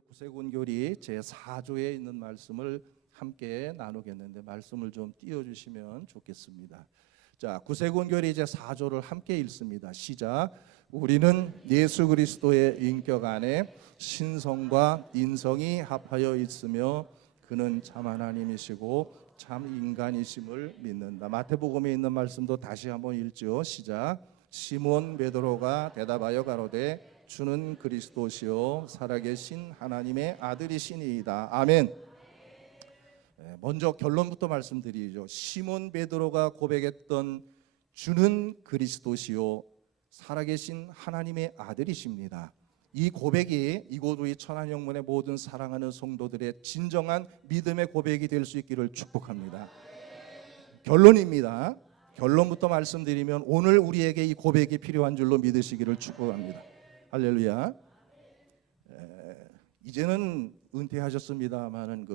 구세군교리 제4조에 있는 말씀을 함께 나누겠는데 말씀을 좀 띄워주시면 좋겠습니다. 자, 구세군교리 제4조를 함께 읽습니다. 시작. 우리는 예수 그리스도의 인격 안에 신성과 인성이 합하여 있으며 그는 참 하나님이시고 참 인간이심을 믿는다. 마태복음에 있는 말씀도 다시 한번 읽죠. 시작. 시몬 베드로가 대답하여 가로되 주는 그리스도시요 살아계신 하나님의 아들이시니이다. 아멘. 먼저 결론부터 말씀드리죠. 시몬 베드로가 고백했던 주는 그리스도시요 살아계신 하나님의 아들이십니다. 이 고백이 이고도의 천안영문의 모든 사랑하는 성도들의 진정한 믿음의 고백이 될 수 있기를 축복합니다. 결론입니다. 결론부터 말씀드리면 오늘 우리에게 이 고백이 필요한 줄로 믿으시기를 축복합니다. 할렐루야. 이제는 은퇴하셨습니다만은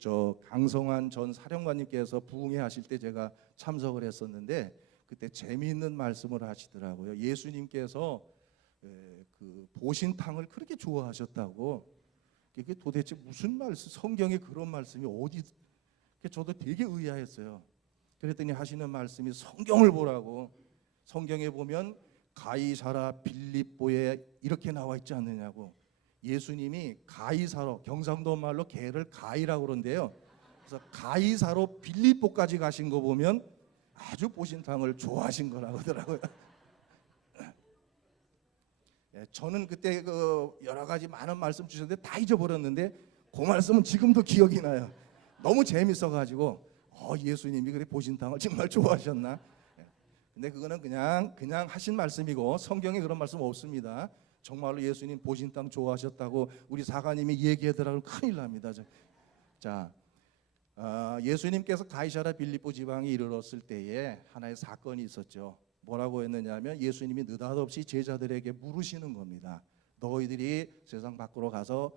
저 강성환 전 사령관님께서 부흥회 하실 때 제가 참석을 했었는데 그때 재미있는 말씀을 하시더라고요. 예수님께서 그 보신탕을 그렇게 좋아하셨다고. 그게 도대체 무슨 말씀? 성경에 그런 말씀이 어디? 저도 되게 의아했어요. 그랬더니 하시는 말씀이 성경을 보라고. 성경에 보면 가이사라 빌립보에 이렇게 나와 있지 않느냐고. 예수님이 가이사로, 경상도 말로 개를 가이라고 그러는데요. 그래서 가이사로 빌립보까지 가신 거 보면 아주 보신탕을 좋아하신 거라고 하더라고요. 저는 그때 여러 가지 많은 말씀 주셨는데 다 잊어버렸는데 그 말씀은 지금도 기억이 나요. 너무 재밌어가지고 예수님이 그래 보신탕을 정말 좋아하셨나? 근데 그거는 그냥 하신 말씀이고 성경에 그런 말씀 없습니다. 정말로 예수님 보신탕 좋아하셨다고 우리 사가님이 얘기하더라고요. 큰일 납니다. 자, 예수님께서 가이사랴 빌립보 지방에 이르렀을 때에 하나의 사건이 있었죠. 뭐라고 했느냐면 예수님이 느닷없이 제자들에게 물으시는 겁니다. 너희들이 세상 밖으로 가서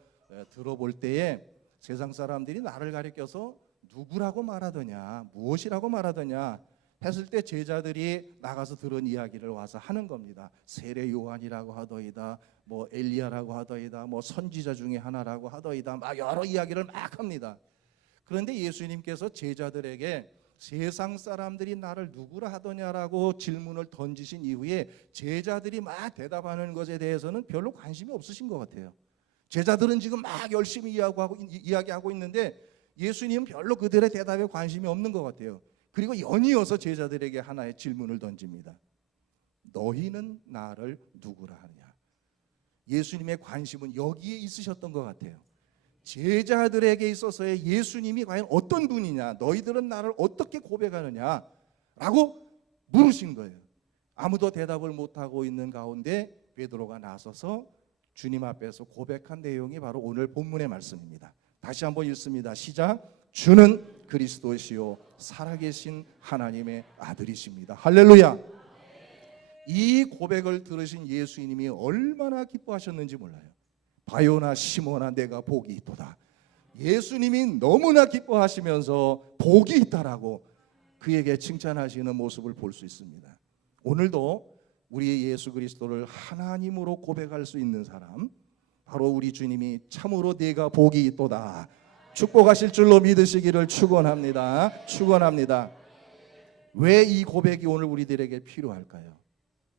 들어볼 때에 세상 사람들이 나를 가리켜서 누구라고 말하더냐, 무엇이라고 말하더냐 했을 때 제자들이 나가서 들은 이야기를 와서 하는 겁니다. 세례 요한이라고 하더이다, 뭐 엘리야라고 하더이다, 뭐 선지자 중에 하나라고 하더이다, 막 여러 이야기를 막 합니다. 그런데 예수님께서 제자들에게 세상 사람들이 나를 누구라 하더냐라고 질문을 던지신 이후에 제자들이 막 대답하는 것에 대해서는 별로 관심이 없으신 것 같아요. 제자들은 지금 막 열심히 이야기하고 있는데 예수님은 별로 그들의 대답에 관심이 없는 것 같아요. 그리고 연이어서 제자들에게 하나의 질문을 던집니다. 너희는 나를 누구라 하느냐? 예수님의 관심은 여기에 있으셨던 것 같아요. 제자들에게 있어서의 예수님이 과연 어떤 분이냐, 너희들은 나를 어떻게 고백하느냐 라고 물으신 거예요. 아무도 대답을 못하고 있는 가운데 베드로가 나서서 주님 앞에서 고백한 내용이 바로 오늘 본문의 말씀입니다. 다시 한번 읽습니다. 시작. 주는 그리스도시요 살아계신 하나님의 아들이십니다. 할렐루야. 이 고백을 들으신 예수님이 얼마나 기뻐하셨는지 몰라요. 바요나 시몬아 내가 복이 있도다. 예수님이 너무나 기뻐하시면서 복이 있다라고 그에게 칭찬하시는 모습을 볼 수 있습니다. 오늘도 우리 예수 그리스도를 하나님으로 고백할 수 있는 사람, 바로 우리 주님이 참으로 내가 복이 있도다 축복하실 줄로 믿으시기를 축원합니다. 축원합니다. 왜 이 고백이 오늘 우리들에게 필요할까요?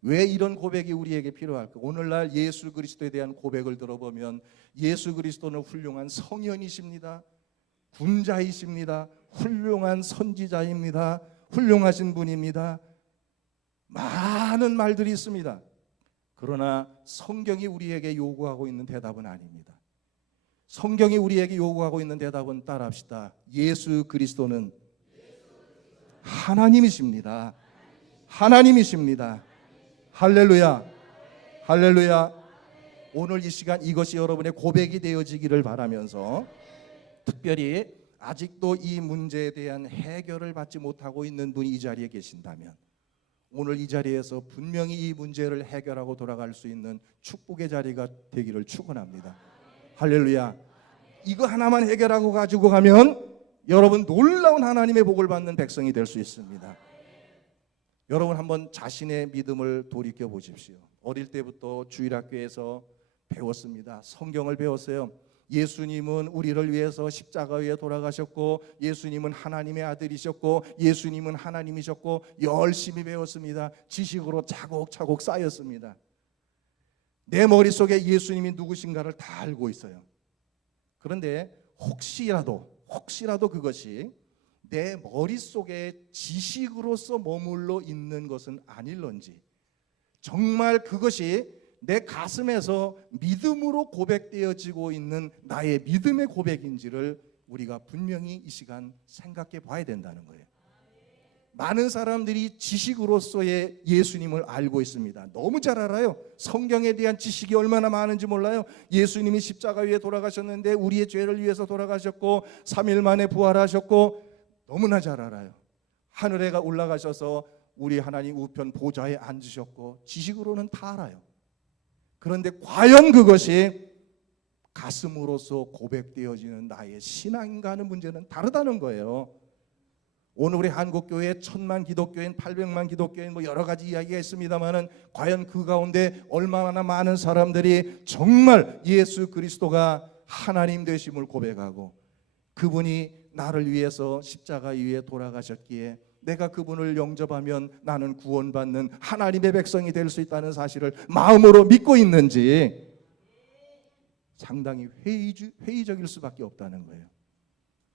왜 이런 고백이 우리에게 필요할까? 오늘날 예수 그리스도에 대한 고백을 들어보면 예수 그리스도는 훌륭한 성현이십니다. 군자이십니다. 훌륭한 선지자입니다. 훌륭하신 분입니다. 많은 말들이 있습니다. 그러나 성경이 우리에게 요구하고 있는 대답은 아닙니다. 성경이 우리에게 요구하고 있는 대답은 따라합시다. 예수 그리스도는 하나님이십니다. 하나님이십니다. 할렐루야. 할렐루야. 오늘 이 시간 이것이 여러분의 고백이 되어지기를 바라면서 특별히 아직도 이 문제에 대한 해결을 받지 못하고 있는 분이 이 자리에 계신다면 오늘 이 자리에서 분명히 이 문제를 해결하고 돌아갈 수 있는 축복의 자리가 되기를 축원합니다. 할렐루야. 이거 하나만 해결하고 가지고 가면 여러분 놀라운 하나님의 복을 받는 백성이 될 수 있습니다. 여러분 한번 자신의 믿음을 돌이켜 보십시오. 어릴 때부터 주일학교에서 배웠습니다. 성경을 배웠어요. 예수님은 우리를 위해서 십자가 위에 돌아가셨고, 예수님은 하나님의 아들이셨고, 예수님은 하나님이셨고, 열심히 배웠습니다. 지식으로 차곡차곡 쌓였습니다. 내 머릿속에 예수님이 누구신가를 다 알고 있어요. 그런데 혹시라도 그것이 내 머릿속에 지식으로서 머물러 있는 것은 아닐런지, 정말 그것이 내 가슴에서 믿음으로 고백되어지고 있는 나의 믿음의 고백인지를 우리가 분명히 이 시간 생각해 봐야 된다는 거예요. 많은 사람들이 지식으로서의 예수님을 알고 있습니다. 너무 잘 알아요. 성경에 대한 지식이 얼마나 많은지 몰라요. 예수님이 십자가 위에 돌아가셨는데 우리의 죄를 위해서 돌아가셨고 3일 만에 부활하셨고, 너무나 잘 알아요. 하늘에 올라가셔서 우리 하나님 우편 보좌에 앉으셨고, 지식으로는 다 알아요. 그런데 과연 그것이 가슴으로서 고백되어지는 나의 신앙인가 하는 문제는 다르다는 거예요. 오늘 우리 한국교회 1000만 기독교인, 800만 기독교인 뭐 여러 가지 이야기가 있습니다만은 과연 그 가운데 얼마나 많은 사람들이 정말 예수 그리스도가 하나님 되심을 고백하고, 그분이 나를 위해서 십자가 위에 돌아가셨기에 내가 그분을 영접하면 나는 구원받는 하나님의 백성이 될 수 있다는 사실을 마음으로 믿고 있는지 상당히 회의적일 수밖에 없다는 거예요.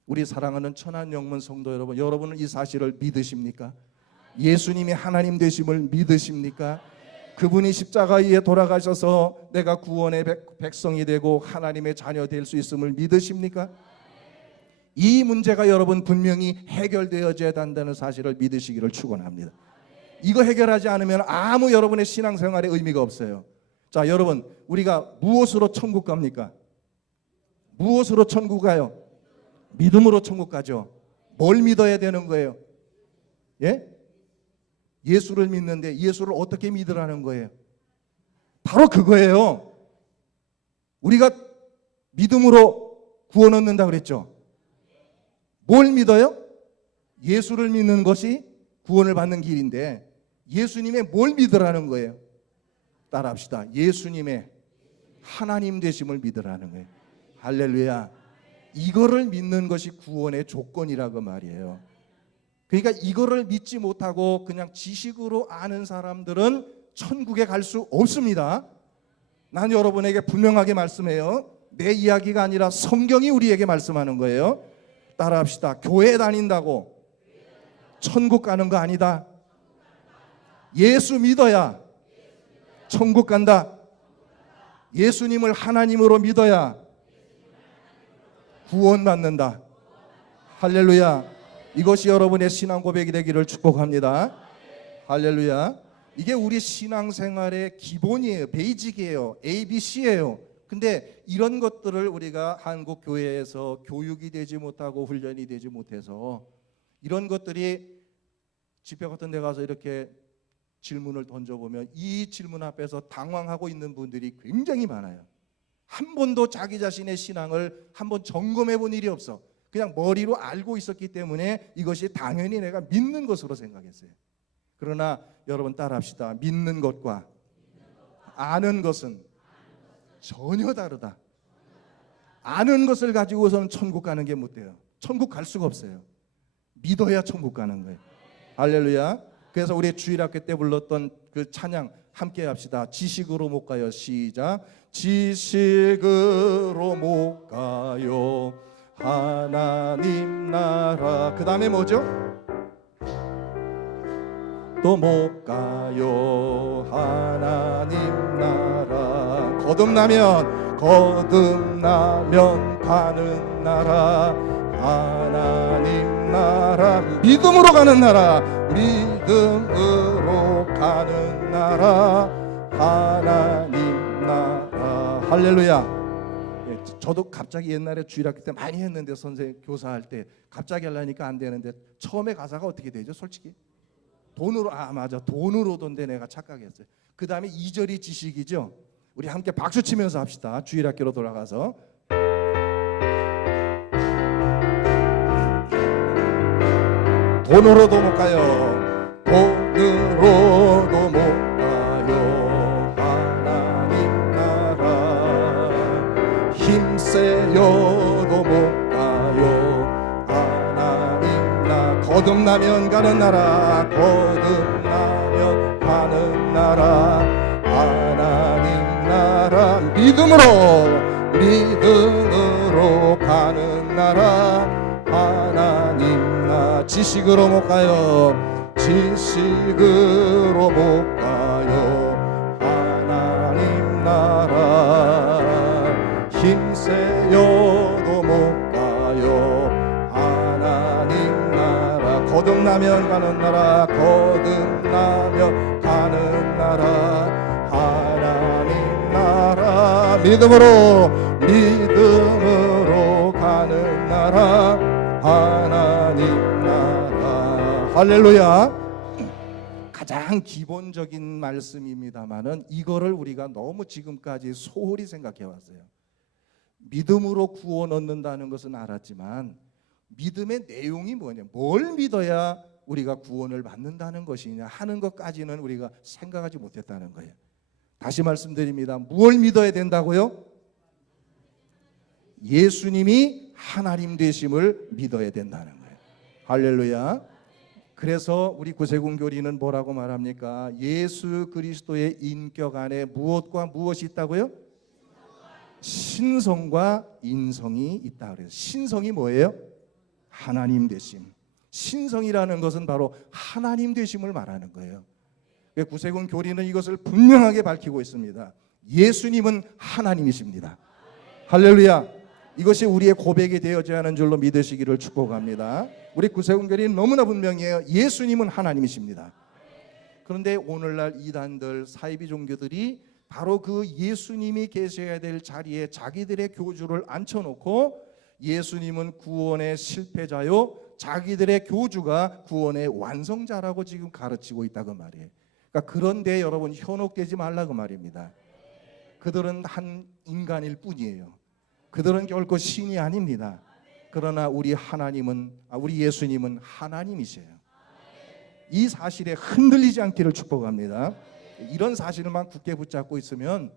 우리 사랑하는 천안영문 성도 여러분, 여러분은 이 사실을 믿으십니까? 예수님이 하나님 되심을 믿으십니까? 그분이 십자가 위에 돌아가셔서 내가 구원의 백성이 되고 하나님의 자녀 될 수 있음을 믿으십니까? 이 문제가 여러분 분명히 해결되어져야 한다는 사실을 믿으시기를 축원합니다. 이거 해결하지 않으면 아무 여러분의 신앙생활에 의미가 없어요. 자, 여러분, 우리가 무엇으로 천국 갑니까? 무엇으로 천국 가요? 믿음으로 천국 가죠. 뭘 믿어야 되는 거예요? 예? 예수를 믿는데 예수를 어떻게 믿으라는 거예요? 바로 그거예요. 우리가 믿음으로 구원 얻는다 그랬죠. 뭘 믿어요? 예수를 믿는 것이 구원을 받는 길인데, 예수님의 뭘 믿으라는 거예요? 따라합시다. 예수님의 하나님 되심을 믿으라는 거예요. 할렐루야. 이거를 믿는 것이 구원의 조건이라고 말이에요. 그러니까 이거를 믿지 못하고 그냥 지식으로 아는 사람들은 천국에 갈 수 없습니다. 난 여러분에게 분명하게 말씀해요. 내 이야기가 아니라 성경이 우리에게 말씀하는 거예요. 따라합시다. 교회 다닌다고 천국 가는 거 아니다. 예수 믿어야 천국 간다. 예수님을 하나님으로 믿어야 구원받는다. 할렐루야. 이것이 여러분의 신앙 고백이 되기를 축복합니다. 할렐루야. 이게 우리 신앙생활의 기본이에요. 베이직이에요. ABC예요. 근데 이런 것들을 우리가 한국 교회에서 교육이 되지 못하고 훈련이 되지 못해서 이런 것들이 집회 같은 데 가서 이렇게 질문을 던져보면 이 질문 앞에서 당황하고 있는 분들이 굉장히 많아요. 한 번도 자기 자신의 신앙을 한번 점검해 본 일이 없어. 그냥 머리로 알고 있었기 때문에 이것이 당연히 내가 믿는 것으로 생각했어요. 그러나 여러분 따라합시다. 믿는 것과 아는 것은 전혀 다르다. 아는 것을 가지고서는 천국 가는 게 못 돼요. 천국 갈 수가 없어요. 믿어야 천국 가는 거예요. 할렐루야. 그래서 우리 주일학교 때 불렀던 그 찬양 함께 합시다. 지식으로 못 가요. 시작. 지식으로 못 가요. 하나님 나라. 그 다음에 뭐죠? 또 못 가요. 하나님 나라. 거듭나면 가는 나라. 하나님 나라. 믿음으로 가는 나라. 믿음으로 가는 나라. 하나님 나라. 할렐루야. 저도 갑자기 옛날에 주일학교 때 많이 했는데, 선생님 교사할 때 갑자기 하려니까 안 되는데, 처음에 가사가 어떻게 되죠? 솔직히 돈으로, 맞아, 돈으로던데 내가 착각했어요. 그 다음에 2절이 지식이죠. 우리 함께 박수 치면서 합시다. 주일학교로 돌아가서 돈으로도 못 가요. 돈으로도 못 가요. 하나님 나라. 힘세여도 못 가요. 하나님 나 거듭나면 가는 나라, 거듭나면 가는 나라, 하나님 나라. 믿음으로 가는 나라, 하나님 나. 지식으로 못 가요. 지식으로 못 가요. 하나님 나라. 힘세여도 못 가요. 하나님 나라. 거듭나면 가는 나라, 거듭나면 가는 나라, 하나님 나라. 믿음으로 가는 나라, 하나님 나라. 할렐루야. 가장 기본적인 말씀입니다만은 이거를 우리가 너무 지금까지 소홀히 생각해 왔어요. 믿음으로 구원 얻는다는 것은 알았지만 믿음의 내용이 뭐냐, 뭘 믿어야 우리가 구원을 받는다는 것이냐 하는 것까지는 우리가 생각하지 못했다는 거예요. 다시 말씀드립니다. 무엇을 믿어야 된다고요? 예수님이 하나님 되심을 믿어야 된다는 거예요. 할렐루야. 그래서 우리 구세군 교리는 뭐라고 말합니까? 예수 그리스도의 인격 안에 무엇과 무엇이 있다고요? 신성과 인성이 있다 그래요. 신성이 뭐예요? 하나님 되심. 신성이라는 것은 바로 하나님 되심을 말하는 거예요. 구세군 교리는 이것을 분명하게 밝히고 있습니다. 예수님은 하나님이십니다. 할렐루야. 이것이 우리의 고백이 되어져야 하는 줄로 믿으시기를 축복합니다. 우리 구세군 교리는 너무나 분명해요. 예수님은 하나님이십니다. 그런데 오늘날 이단들, 사이비 종교들이 바로 그 예수님이 계셔야 될 자리에 자기들의 교주를 앉혀놓고 예수님은 구원의 실패자요, 자기들의 교주가 구원의 완성자라고 지금 가르치고 있다고 말이에요. 그러니까 그런데 여러분 현혹되지 말라고 말입니다. 그들은 한 인간일 뿐이에요. 그들은 결코 신이 아닙니다. 그러나 우리 예수님은 하나님이세요. 이 사실에 흔들리지 않기를 축복합니다. 이런 사실만 굳게 붙잡고 있으면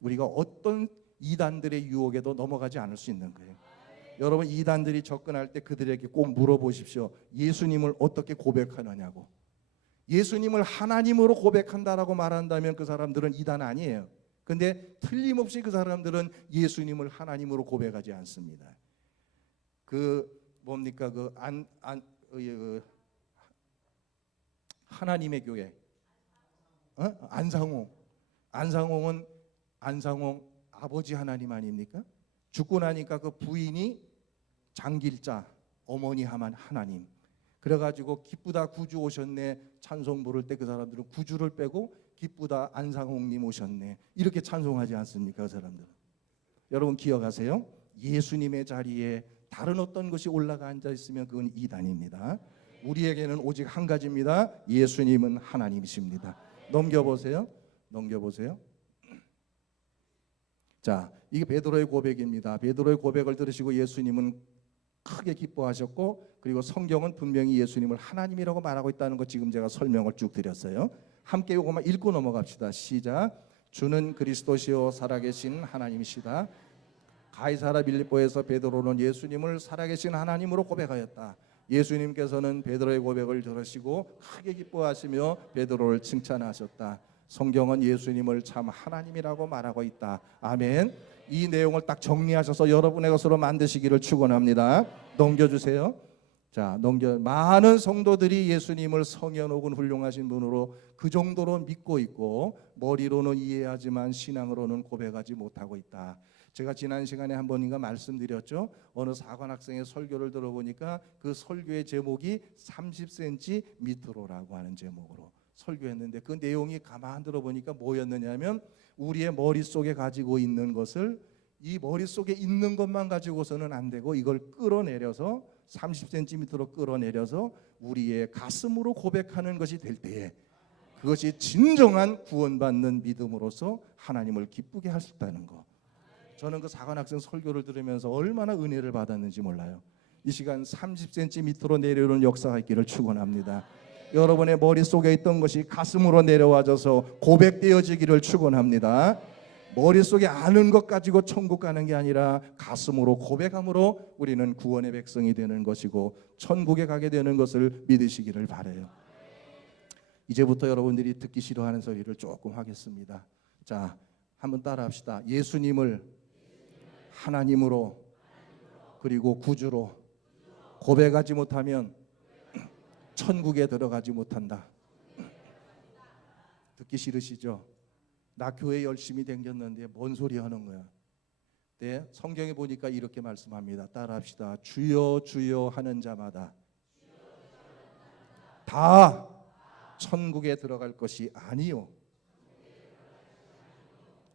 우리가 어떤 이단들의 유혹에도 넘어가지 않을 수 있는 거예요. 여러분 이단들이 접근할 때 그들에게 꼭 물어보십시오. 예수님을 어떻게 고백하느냐고. 예수님을 하나님으로 고백한다라고 말한다면 그 사람들은 이단 아니에요. 근데 틀림없이 그 사람들은 예수님을 하나님으로 고백하지 않습니다. 하나님의 교회, 안상홍은 안상홍 아버지 하나님 아닙니까? 죽고 나니까 그 부인이 장길자, 어머니 하나님. 그래가지고 기쁘다 구주 오셨네 찬송 부를 때 그 사람들은 구주를 빼고 기쁘다 안상홍님 오셨네 이렇게 찬송하지 않습니까? 그 사람들은. 여러분 기억하세요? 예수님의 자리에 다른 어떤 것이 올라가 앉아 있으면 그건 이단입니다. 우리에게는 오직 한 가지입니다. 예수님은 하나님이십니다. 넘겨보세요. 자, 이게 베드로의 고백입니다. 베드로의 고백을 들으시고 예수님은 크게 기뻐하셨고, 그리고 성경은 분명히 예수님을 하나님이라고 말하고 있다는 것 지금 제가 설명을 쭉 드렸어요. 함께 이것만 읽고 넘어갑시다. 시작. 주는 그리스도시요 살아계신 하나님이시다. 가이사라 빌립보에서 베드로는 예수님을 살아계신 하나님으로 고백하였다. 예수님께서는 베드로의 고백을 들으시고 크게 기뻐하시며 베드로를 칭찬하셨다. 성경은 예수님을 참 하나님이라고 말하고 있다. 아멘. 이 내용을 딱 정리하셔서 여러분의 것으로 만드시기를 축원합니다. 넘겨주세요. 자, 많은 성도들이 예수님을 성현 혹은 훌륭하신 분으로 그 정도로 믿고 있고 머리로는 이해하지만 신앙으로는 고백하지 못하고 있다. 제가 지난 시간에 한 번인가 말씀드렸죠. 어느 사관학생의 설교를 들어보니까 그 설교의 제목이 30cm라고 하는 제목으로 설교했는데 그 내용이 가만 들어보니까 뭐였느냐면 우리의 머릿속에 가지고 있는 것을 이 머릿속에 있는 것만 가지고서는 안 되고 이걸 끌어내려서 30cm로 끌어내려서 우리의 가슴으로 고백하는 것이 될 때에 그것이 진정한 구원받는 믿음으로서 하나님을 기쁘게 할 수 있다는 거. 저는 그 사관학생 설교를 들으면서 얼마나 은혜를 받았는지 몰라요. 이 시간 30cm로 내려오는 역사가 있기를 축원합니다. 여러분의 머릿속에 있던 것이 가슴으로 내려와져서 고백되어지기를 축원합니다. 머릿속에 아는 것 가지고 천국 가는 게 아니라 가슴으로 고백함으로 우리는 구원의 백성이 되는 것이고 천국에 가게 되는 것을 믿으시기를 바라요. 이제부터 여러분들이 듣기 싫어하는 소리를 조금 하겠습니다. 자, 한번 따라합시다. 예수님을 하나님으로 그리고 구주로 고백하지 못하면 천국에 들어가지 못한다. 듣기 싫으시죠? 나 교회 열심히 다녔는데 뭔 소리 하는 거야? 네, 성경에 보니까 이렇게 말씀합니다. 따라합시다. 주여 주여 하는 자마다 다 천국에 들어갈 것이 아니요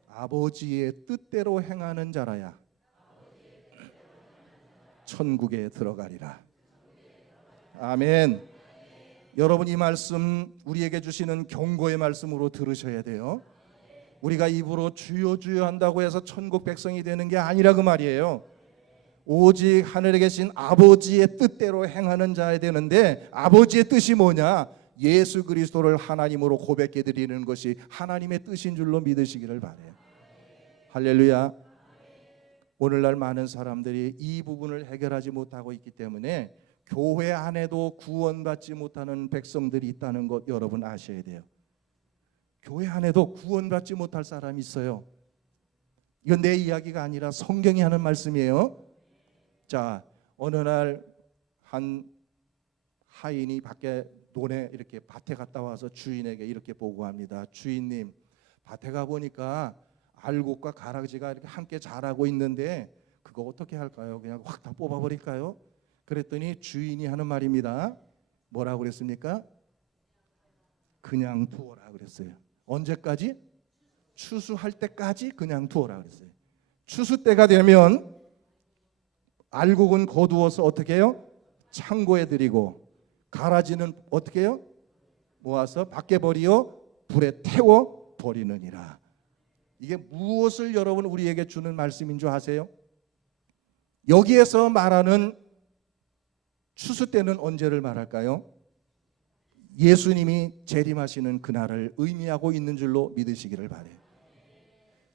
아버지의 뜻대로 행하는 자라야 천국에 들어가리라. 아멘. 여러분, 이 말씀 우리에게 주시는 경고의 말씀으로 들으셔야 돼요. 우리가 입으로 주여 주여 한다고 해서 천국 백성이 되는 게 아니라 그 말이에요. 오직 하늘에 계신 아버지의 뜻대로 행하는 자야 되는데, 아버지의 뜻이 뭐냐? 예수 그리스도를 하나님으로 고백해 드리는 것이 하나님의 뜻인 줄로 믿으시기를 바라요. 할렐루야. 오늘날 많은 사람들이 이 부분을 해결하지 못하고 있기 때문에 교회 안에도 구원받지 못하는 백성들이 있다는 것 여러분 아셔야 돼요. 교회 안에도 구원받지 못할 사람이 있어요. 이건 내 이야기가 아니라 성경이 하는 말씀이에요. 자, 어느 날 한 하인이 밖에 논에 이렇게 밭에 갔다 와서 주인에게 이렇게 보고합니다. 주인님, 밭에 가 보니까 알곡과 가라지가 이렇게 함께 자라고 있는데 그거 어떻게 할까요? 그냥 확 다 뽑아버릴까요? 그랬더니 주인이 하는 말입니다. 뭐라고 그랬습니까? 그냥 두어라 그랬어요. 언제까지? 추수할 때까지 그냥 두어라 그랬어요. 추수 때가 되면 알곡은 거두어서 어떻게 해요? 창고에 드리고, 가라지는 어떻게 해요? 모아서 밖에 버리어 불에 태워 버리느니라. 이게 무엇을 여러분 우리에게 주는 말씀인 줄 아세요? 여기에서 말하는 추수 때는 언제를 말할까요? 예수님이 재림하시는 그날을 의미하고 있는 줄로 믿으시기를 바라요.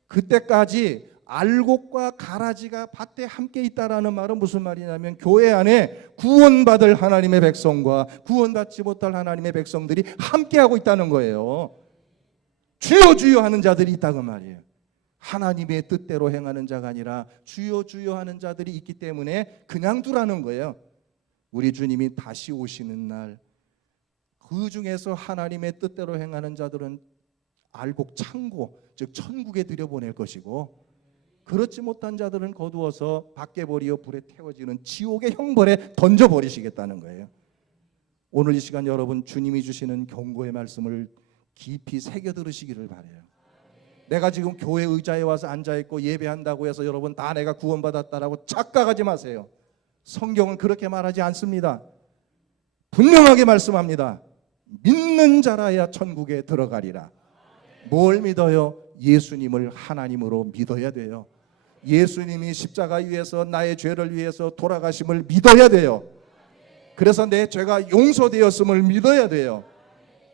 그때까지 알곡과 가라지가 밭에 함께 있다라는 말은 무슨 말이냐면, 교회 안에 구원받을 하나님의 백성과 구원받지 못할 하나님의 백성들이 함께하고 있다는 거예요. 주여 주여 하는 자들이 있다고 말이에요. 하나님의 뜻대로 행하는 자가 아니라 주여 주여 하는 자들이 있기 때문에 그냥 두라는 거예요. 우리 주님이 다시 오시는 날, 그 중에서 하나님의 뜻대로 행하는 자들은 알곡 창고, 즉 천국에 들여보낼 것이고, 그렇지 못한 자들은 거두어서 밖에 버리어 불에 태워지는 지옥의 형벌에 던져버리시겠다는 거예요. 오늘 이 시간 여러분, 주님이 주시는 경고의 말씀을 깊이 새겨 들으시기를 바라요. 내가 지금 교회 의자에 와서 앉아있고 예배한다고 해서 여러분 다 내가 구원받았다라고 착각하지 마세요. 성경은 그렇게 말하지 않습니다. 분명하게 말씀합니다. 믿는 자라야 천국에 들어가리라. 뭘 믿어요? 예수님을 하나님으로 믿어야 돼요. 예수님이 십자가 위에서 나의 죄를 위해서 돌아가심을 믿어야 돼요. 그래서 내 죄가 용서되었음을 믿어야 돼요.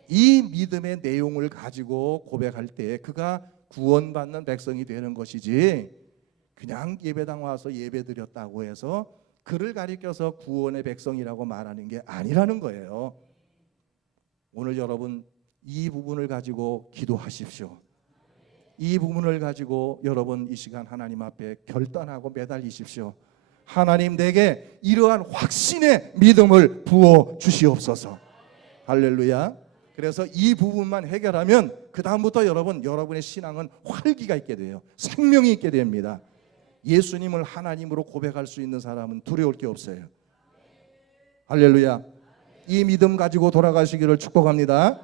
이 믿음의 내용을 가지고 고백할 때 그가 구원받는 백성이 되는 것이지, 그냥 예배당 와서 예배드렸다고 해서 그를 가리켜서 구원의 백성이라고 말하는 게 아니라는 거예요. 오늘 여러분 이 부분을 가지고 기도하십시오. 이 부분을 가지고 여러분 이 시간 하나님 앞에 결단하고 매달리십시오. 하나님, 내게 이러한 확신의 믿음을 부어 주시옵소서. 할렐루야. 그래서 이 부분만 해결하면 그 다음부터 여러분의 신앙은 활기가 있게 돼요. 생명이 있게 됩니다. 예수님을 하나님으로 고백할 수 있는 사람은 두려울 게 없어요. 할렐루야. 이 믿음 가지고 돌아가시기를 축복합니다.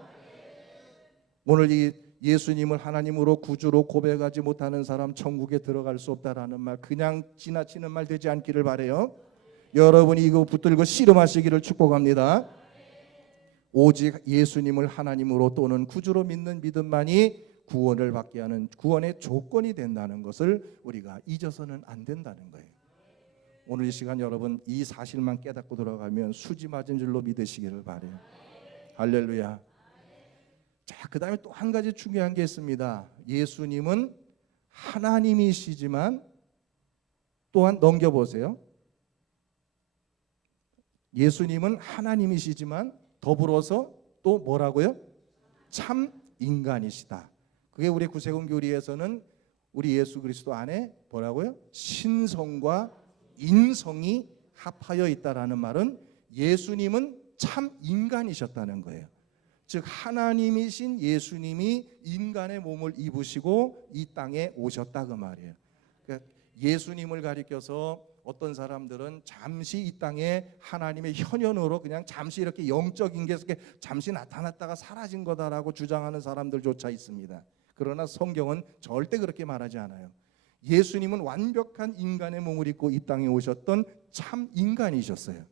오늘 이 예수님을 하나님으로 구주로 고백하지 못하는 사람 천국에 들어갈 수 없다라는 말, 그냥 지나치는 말 되지 않기를 바라요. 여러분이 이거 붙들고 씨름하시기를 축복합니다. 오직 예수님을 하나님으로 또는 구주로 믿는 믿음만이 구원을 받게 하는 구원의 조건이 된다는 것을 우리가 잊어서는 안 된다는 거예요. 오늘 이 시간 여러분 이 사실만 깨닫고 들어가면 수지 맞은 줄로 믿으시기를 바라요. 할렐루야. 자, 그 다음에 또 한 가지 중요한 게 있습니다. 예수님은 하나님이시지만 또한 넘겨보세요. 예수님은 하나님이시지만 더불어서 또 뭐라고요? 참 인간이시다. 그게 우리 구세군 교리에서는 우리 예수 그리스도 안에 뭐라고요? 신성과 인성이 합하여 있다라는 말은 예수님은 참 인간이셨다는 거예요. 즉 하나님이신 예수님이 인간의 몸을 입으시고 이 땅에 오셨다 그 말이에요. 그러니까 예수님을 가리켜서 어떤 사람들은 잠시 이 땅에 하나님의 현현으로 그냥 잠시 이렇게 영적인 게 이렇게 잠시 나타났다가 사라진 거다라고 주장하는 사람들조차 있습니다. 그러나 성경은 절대 그렇게 말하지 않아요. 예수님은 완벽한 인간의 몸을 입고 이 땅에 오셨던 참 인간이셨어요.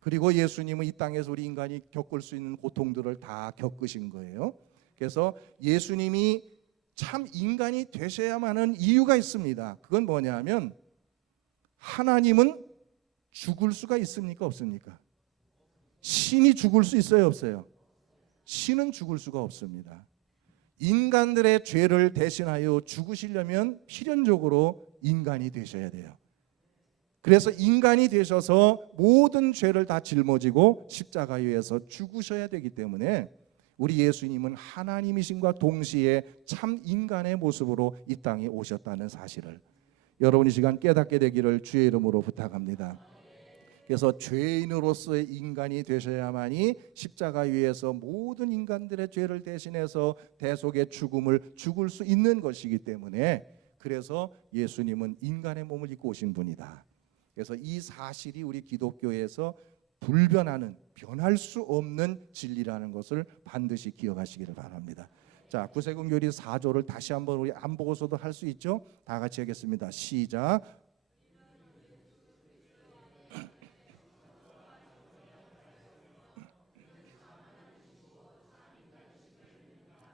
그리고 예수님은 이 땅에서 우리 인간이 겪을 수 있는 고통들을 다 겪으신 거예요. 그래서 예수님이 참 인간이 되셔야만 하는 이유가 있습니다. 그건 뭐냐면 하나님은 죽을 수가 있습니까? 없습니까? 신이 죽을 수 있어요? 없어요? 신은 죽을 수가 없습니다. 인간들의 죄를 대신하여 죽으시려면 필연적으로 인간이 되셔야 돼요. 그래서 인간이 되셔서 모든 죄를 다 짊어지고 십자가 위에서 죽으셔야 되기 때문에 우리 예수님은 하나님이신과 동시에 참 인간의 모습으로 이 땅에 오셨다는 사실을 여러분 이 시간 깨닫게 되기를 주의 이름으로 부탁합니다. 그래서 죄인으로서의 인간이 되셔야만이 십자가 위에서 모든 인간들의 죄를 대신해서 대속의 죽음을 죽을 수 있는 것이기 때문에 그래서 예수님은 인간의 몸을 입고 오신 분이다. 그래서 이 사실이 우리 기독교에서 불변하는 변할 수 없는 진리라는 것을 반드시 기억하시기를 바랍니다. 자, 구세군 교리 4조를 다시 한번 우리 안 보고서도 할 수 있죠? 다 같이 하겠습니다. 시작.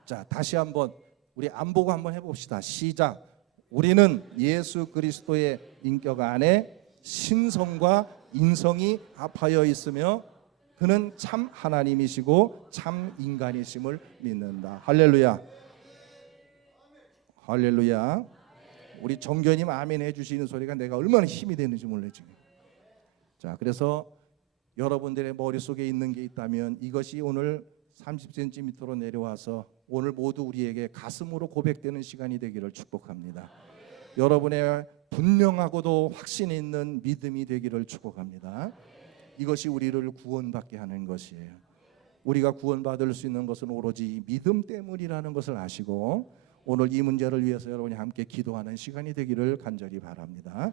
자, 다시 한번 우리 안 보고 한번 해봅시다. 시작. 우리는 예수 그리스도의 인격 안에 신성과 인성이 합하여 있으며 그는 참 하나님이시고 참 인간이심을 믿는다. 할렐루야. 할렐루야. 우리 정교님 아멘 해주시는 소리가 내가 얼마나 힘이 되는지 몰라요 지금. 자, 그래서 여러분들의 머릿속에 있는 게 있다면 이것이 오늘 30cm로 내려와서 오늘 모두 우리에게 가슴으로 고백되는 시간이 되기를 축복합니다. 여러분의 분명하고도 확신 있는 믿음이 되기를 축복합니다. 이것이 우리를 구원받게 하는 것이에요. 우리가 구원받을 수 있는 것은 오로지 믿음 때문이라는 것을 아시고 오늘 이 문제를 위해서 여러분이 함께 기도하는 시간이 되기를 간절히 바랍니다.